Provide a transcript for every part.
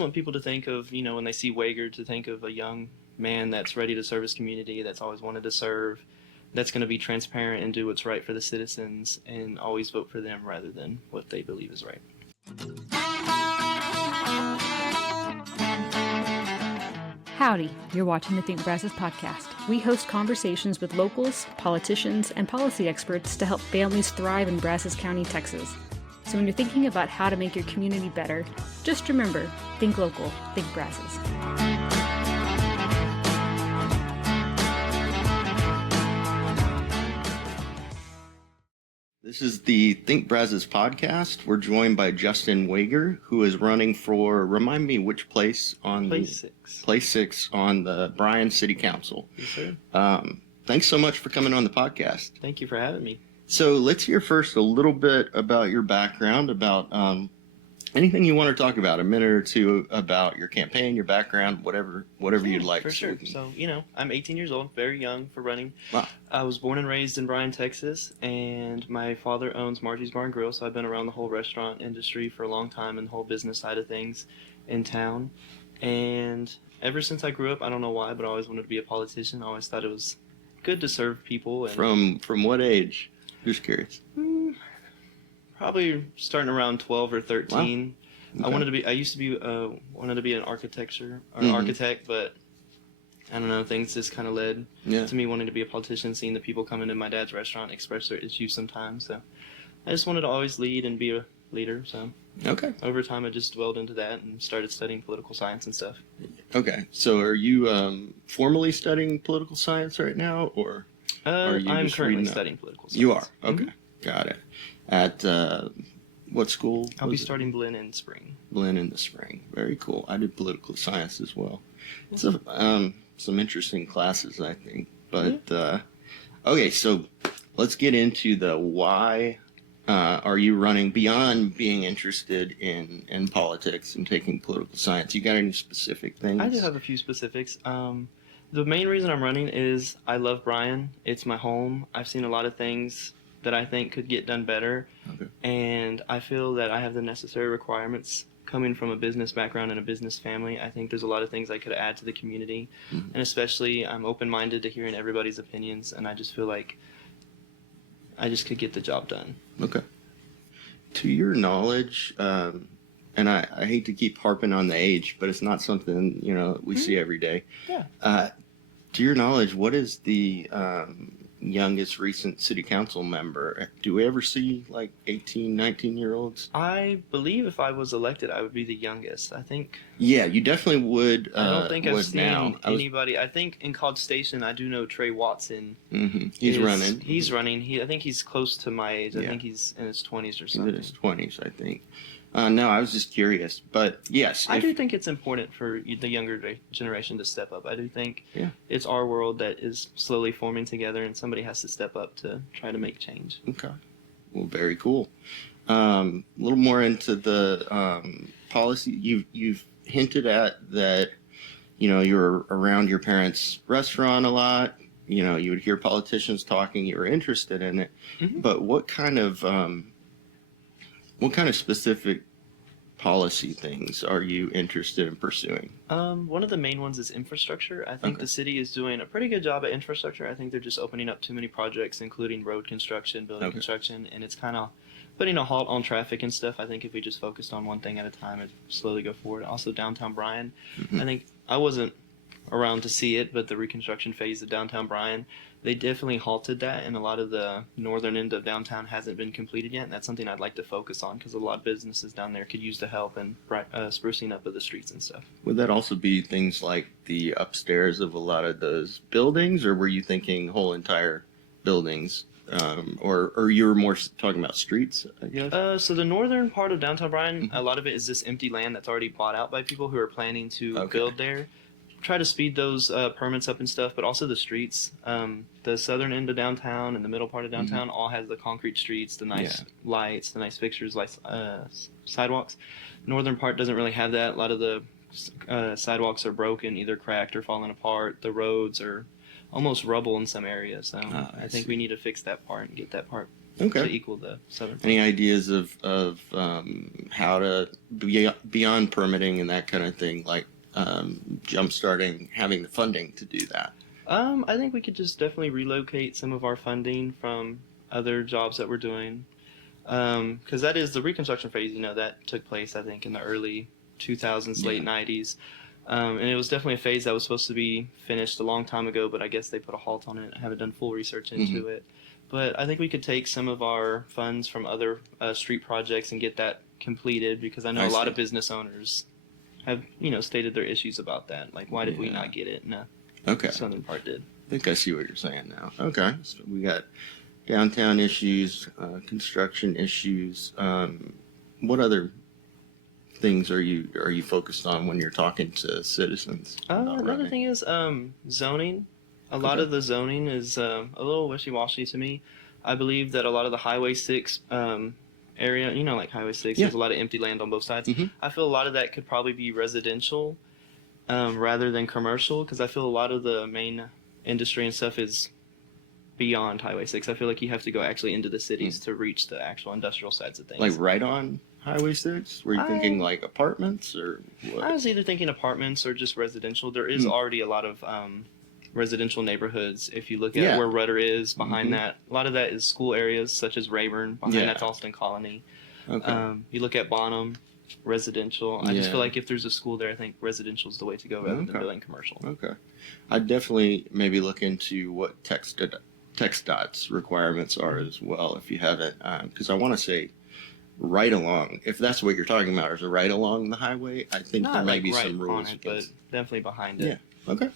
want people to think of, when they see Wager, to think of a young man that's ready to serve his community, that's always wanted to serve, that's going to be transparent and do what's right for the citizens and always vote for them rather than what they believe is right. Howdy, you're watching the Think Brazos Podcast. We host conversations with locals, politicians, and policy experts to help families thrive in Brazos County, Texas. So when you're thinking about how to make your community better, just remember, think local, think Brazos. This is the Think Brazos Podcast. We're joined by Justin Wager, who is running for, remind me which place on Place 6. Place 6 on the Bryan City Council. Yes, sir. Thanks so much for coming on the podcast. Thank you for having me. So let's hear first a little bit about your background, about anything you want to talk about, a minute or two about your campaign, your background, whatever you'd like. For sure. So, I'm 18 years old, very young for running. Wow. I was born and raised in Bryan, Texas, and my father owns Margie's Bar and Grill, so I've been around the whole restaurant industry for a long time and the whole business side of things in town. And ever since I grew up, I don't know why, but I always wanted to be a politician. I always thought it was good to serve people. And From what age? Just curious. Probably starting around 12 or 13. Wow. Okay. I used to be wanted to be an architect, but I don't know, things just kind of led to me wanting to be a politician, seeing the people come into my dad's restaurant express their issues sometimes. So I just wanted to always lead and be a leader. So Okay. over time, I just dwelled into that and started studying political science and stuff. Okay. So are you formally studying political science right now, or are you I'm just currently reading up? studying political science. You are? Okay. Mm-hmm. Got it. At what school? I'll be was it? starting Blinn in spring. Blinn in the spring. Very cool. I did political science as well. It's some interesting classes, I think. But okay, so let's get into the why. Are you running beyond being interested in politics and taking political science? You got any specific things? I do have a few specifics. The main reason I'm running is I love Bryan. It's my home. I've seen a lot of things that I think could get done better. Okay. And I feel that I have the necessary requirements coming from a business background and a business family. I think there's a lot of things I could add to the community. Mm-hmm. And especially I'm open-minded to hearing everybody's opinions, and I just feel like I just could get the job done. Okay. To your knowledge, and I hate to keep harping on the age, but it's not something, we see every day. Yeah. To your knowledge, what is the youngest recent city council member? Do we ever see like 18, 19-year-olds? I believe if I was elected, I would be the youngest. I think. Yeah, you definitely would. I don't think I've seen anybody. I think in College Station, I do know Trey Watson. Mm-hmm. He's running. He's running. I think he's close to my age. I Yeah. think he's in his 20s or He's something. in his 20s, I think. No, I was just curious. But yes. I do think it's important for the younger generation to step up. I do think it's our world that is slowly forming together, and somebody has to step up to try to make change. Okay. Well, very cool. A little more into the policy. You've hinted at that, you're around your parents' restaurant a lot. You would hear politicians talking. You were interested in it. Mm-hmm. But what kind of specific policy things are you interested in pursuing? One of the main ones is infrastructure. I think the city is doing a pretty good job at infrastructure. I think they're just opening up too many projects, including road construction, building construction, and it's kind of putting a halt on traffic and stuff. I think if we just focused on one thing at a time, it'd slowly go forward. Also, downtown Bryan. Mm-hmm. I think I wasn't around to see it, but the reconstruction phase of downtown Bryan, they definitely halted that, and a lot of the northern end of downtown hasn't been completed yet, and that's something I'd like to focus on because a lot of businesses down there could use the help and sprucing up of the streets and stuff. Would that also be things like the upstairs of a lot of those buildings, or were you thinking whole entire buildings? Or you were more talking about streets, I guess? So the northern part of downtown Bryan, a lot of it is this empty land that's already bought out by people who are planning to build there. Try to speed those permits up and stuff, but also the streets. The southern end of downtown and the middle part of downtown all has the concrete streets, the nice lights, the nice fixtures, like sidewalks. Northern part doesn't really have that. A lot of the sidewalks are broken, either cracked or falling apart. The roads are almost rubble in some areas. So I think we need to fix that part and get that part Okay. to equal the southern. Any ideas of how to beyond permitting and that kind of thing, like jump-starting, having the funding to do that? I think we could just definitely relocate some of our funding from other jobs that we're doing. Because that is the reconstruction phase, that took place, I think, in the early 2000s, late 90s. And it was definitely a phase that was supposed to be finished a long time ago, but I guess they put a halt on it. I haven't done full research into it. But I think we could take some of our funds from other street projects and get that completed, because I know a lot of business owners have, stated their issues about that. Like, why did we not get it? No. Okay. Southern part did. I think I see what you're saying now. Okay. So we got downtown issues, construction issues. What other things are you focused on when you're talking to citizens? Another thing is zoning. A lot of the zoning is a little wishy-washy to me. I believe that a lot of the Highway 6 area, like Highway 6, there's a lot of empty land on both sides. I feel a lot of that could probably be residential rather than commercial, because I feel a lot of the main industry and stuff is beyond Highway 6. I feel like you have to go actually into the cities to reach the actual industrial sides of things. Like right on Highway 6? Were you thinking like apartments or what? I was either thinking apartments or just residential. There is already a lot of residential neighborhoods. If you look at where Rudder is, behind that, a lot of that is school areas such as Rayburn. Behind that's Austin Colony. Okay. You look at Bonham, residential. I just feel like if there's a school there, I think residential is the way to go rather than building commercial. Okay. I'd definitely maybe look into what TxDOT's requirements are as well, if you haven't, because I want to say right along, if that's what you're talking about, is it right along the highway? I think there may be some rules on it, but definitely behind it. Yeah. Okay.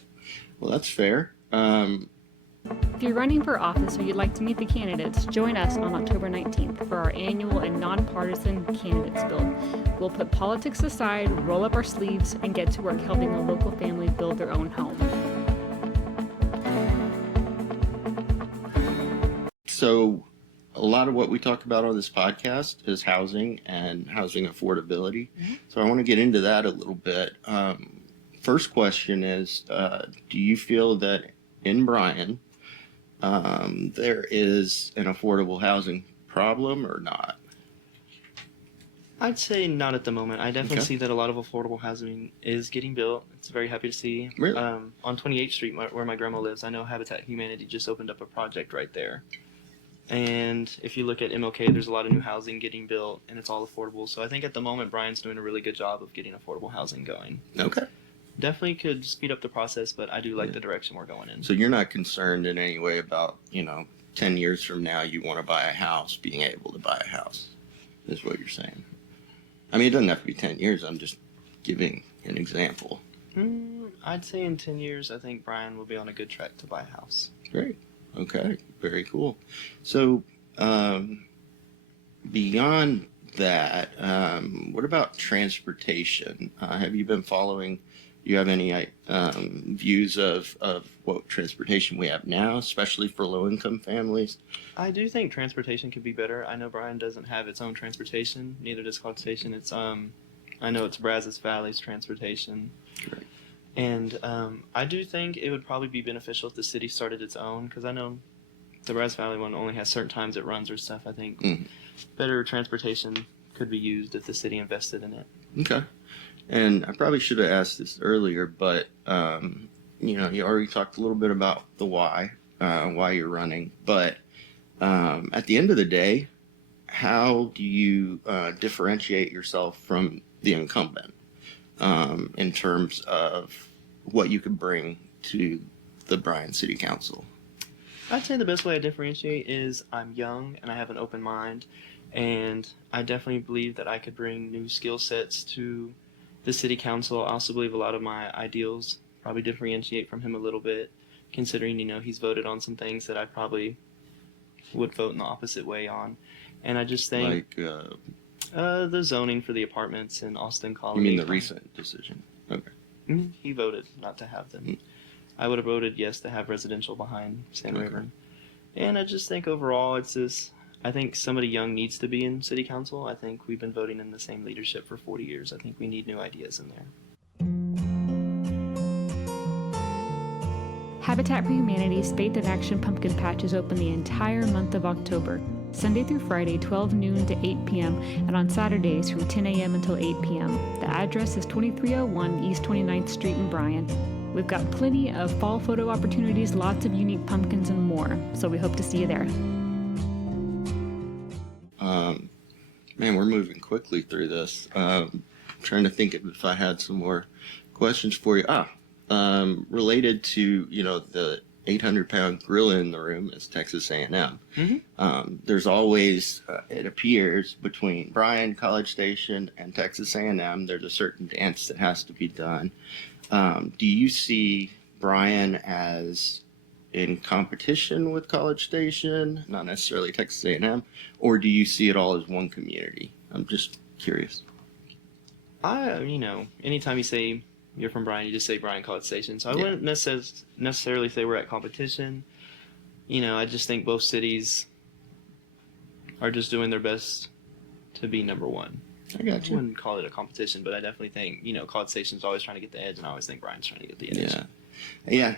Well, that's fair. If you're running for office or you'd like to meet the candidates, join us on October 19th for our annual and nonpartisan candidates build. We'll put politics aside, roll up our sleeves, and get to work helping a local family build their own home. So a lot of what we talk about on this podcast is housing and housing affordability. So I want to get into that a little bit. First question is, do you feel that in Bryan, there is an affordable housing problem or not? I'd say not at the moment. I definitely see that a lot of affordable housing is getting built. It's very happy to see. Really? On 28th Street, where my grandma lives, I know Habitat Humanity just opened up a project right there. And if you look at MLK, there's a lot of new housing getting built, and it's all affordable. So I think at the moment, Bryan's doing a really good job of getting affordable housing going. Okay. Definitely could speed up the process, but I do like the direction we're going in. So you're not concerned in any way about, 10 years from now you want to buy a house, being able to buy a house, is what you're saying. I mean, it doesn't have to be 10 years. I'm just giving an example. I'd say in 10 years, I think Bryan will be on a good track to buy a house. Great. Okay. Very cool. So beyond that, what about transportation? Have you been following? Do you have any views of what transportation we have now, especially for low-income families? I do think transportation could be better. I know Bryan doesn't have its own transportation. Neither does Clark Station. It's I know it's Brazos Valley's transportation. Right. And I do think it would probably be beneficial if the city started its own, because I know the Brazos Valley one only has certain times it runs or stuff. I think better transportation could be used if the city invested in it. Okay. And I probably should have asked this earlier, but, you already talked a little bit about the why you're running. But at the end of the day, how do you differentiate yourself from the incumbent in terms of what you could bring to the Bryan City Council? I'd say the best way I differentiate is I'm young and I have an open mind. And I definitely believe that I could bring new skill sets to the city council. I also believe a lot of my ideals probably differentiate from him a little bit, considering, he's voted on some things that I probably would vote in the opposite way on. And I just think the zoning for the apartments in Austin Colony. You mean the recent decision? Okay. He voted not to have them. I would have voted yes to have residential behind San Rayburn. And I just think overall it's just, I think somebody young needs to be in city council. I think we've been voting in the same leadership for 40 years. I think we need new ideas in there. Habitat for Humanity's Faith in Action Pumpkin Patch is open the entire month of October. Sunday through Friday, 12 noon to 8 p.m., and on Saturdays from 10 a.m. until 8 p.m. The address is 2301 East 29th Street in Bryan. We've got plenty of fall photo opportunities, lots of unique pumpkins, and more, so we hope to see you there. Man, we're moving quickly through this. Trying to think if I had some more questions for you. Related to, the 800-pound gorilla in the room is Texas A&M. Mm-hmm. There's always, it appears, between Bryan, College Station, and Texas A&M, there's a certain dance that has to be done. Do you see Bryan as in competition with College Station, not necessarily Texas A&M, or do you see it all as one community? I'm just curious. Anytime you say you're from Bryan, you just say Bryan College Station. So I wouldn't necessarily say we're at competition. I just think both cities are just doing their best to be number one. I got you. I wouldn't call it a competition, but I definitely think, College Station's always trying to get the edge, and I always think Bryan's trying to get the edge. Yeah,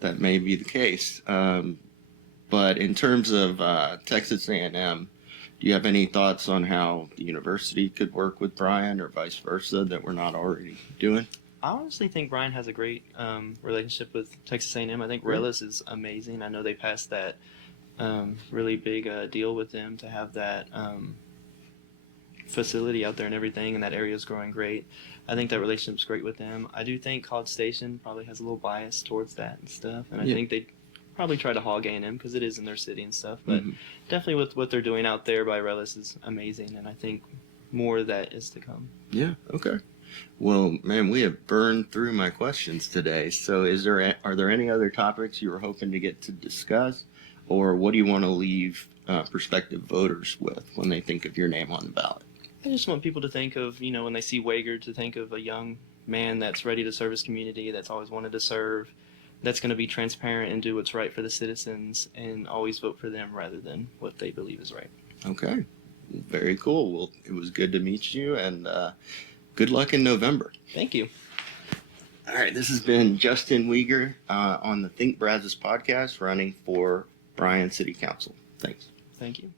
that may be the case. But in terms of Texas A&M, do you have any thoughts on how the university could work with Bryan or vice versa that we're not already doing? I honestly think Bryan has a great relationship with Texas A&M. I think Relis is amazing. I know they passed that really big deal with them to have that facility out there and everything, and that area is growing great. I think that relationship's great with them. I do think College Station probably has a little bias towards that and stuff, and I think they probably try to hog A&M because it is in their city and stuff, but definitely with what they're doing out there by Relis is amazing, and I think more of that is to come. Yeah, okay. Well, man, we have burned through my questions today, so are there any other topics you were hoping to get to discuss, or what do you want to leave prospective voters with when they think of your name on the ballot? I just want people to think of, when they see Wager, to think of a young man that's ready to serve his community, that's always wanted to serve, that's going to be transparent and do what's right for the citizens, and always vote for them rather than what they believe is right. Okay. Very cool. Well, it was good to meet you, and good luck in November. Thank you. All right. This has been Justin Weger on the Think Brazos Podcast, running for Bryan City Council. Thanks. Thank you.